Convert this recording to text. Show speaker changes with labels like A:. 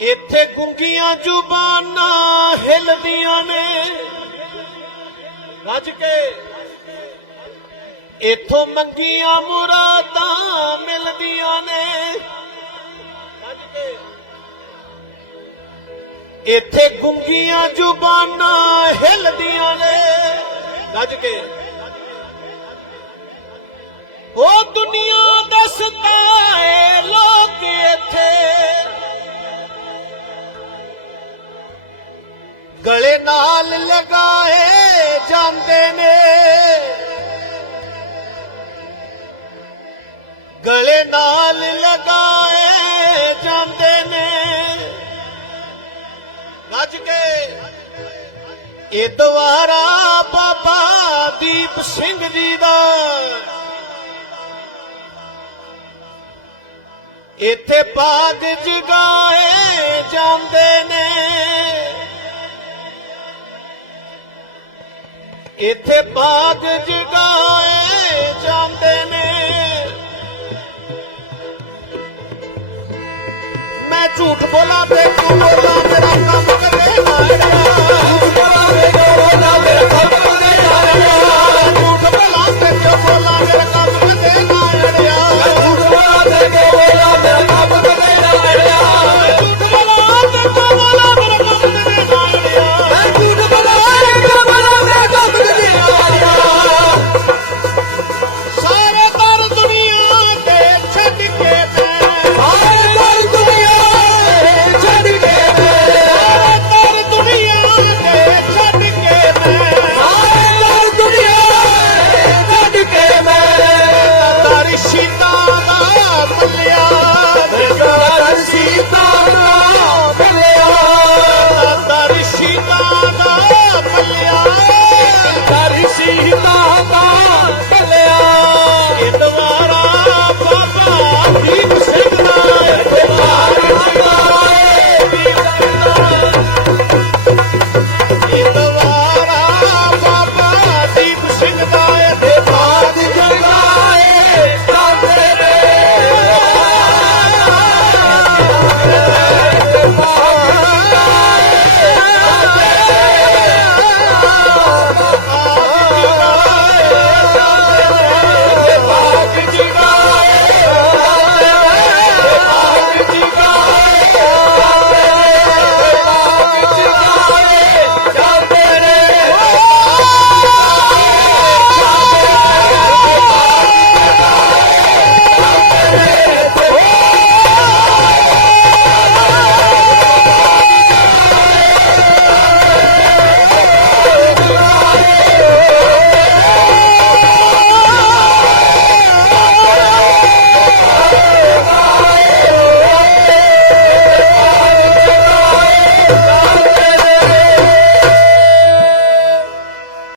A: ਇੱਥੇ ਜ਼ੁਬਾਨਾਂ ਹਿਲਦੀਆਂ ਨੇ। ਗੱਜ ਕੇ। ਇਥੋਂ ਮੰਗੀਆਂ ਮੁਰਾਦਾਂ ਮਿਲਦੀਆਂ ਨੇ। ਗੱਜ ਕੇ। ਇੱਥੇ ਗੁੰਗੀਆਂ ਜ਼ੁਬਾਨਾਂ ਹਿਲਦੀਆਂ ਨੇ। ਰੱਜ ਕੇ। ਨਾਲ ਲਗਾਏ ਜਾਂਦੇ ਨੇ। ਗਲੇ ਨਾਲ ਲਗਾਏ ਜਾਂਦੇ ਨੇ। ਗੱਜ ਕੇ। ਇਹ ਦੁਆਰਾ ਬਾਬਾ ਦੀਪ ਸਿੰਘ ਜੀ ਦਾ। ਇੱਥੇ ਬਾਗ ਜਗਾਏ ਜਾਂਦੇ ਨੇ। ਇੱਥੇ ਬਾਗ ਜਗਾਏ ਜਾਂਦੇ ਨੇ। ਮੈਂ ਝੂਠ ਬੋਲਾਂ ਤੇ ਬੋਲਾਂ ਮੇਰਾ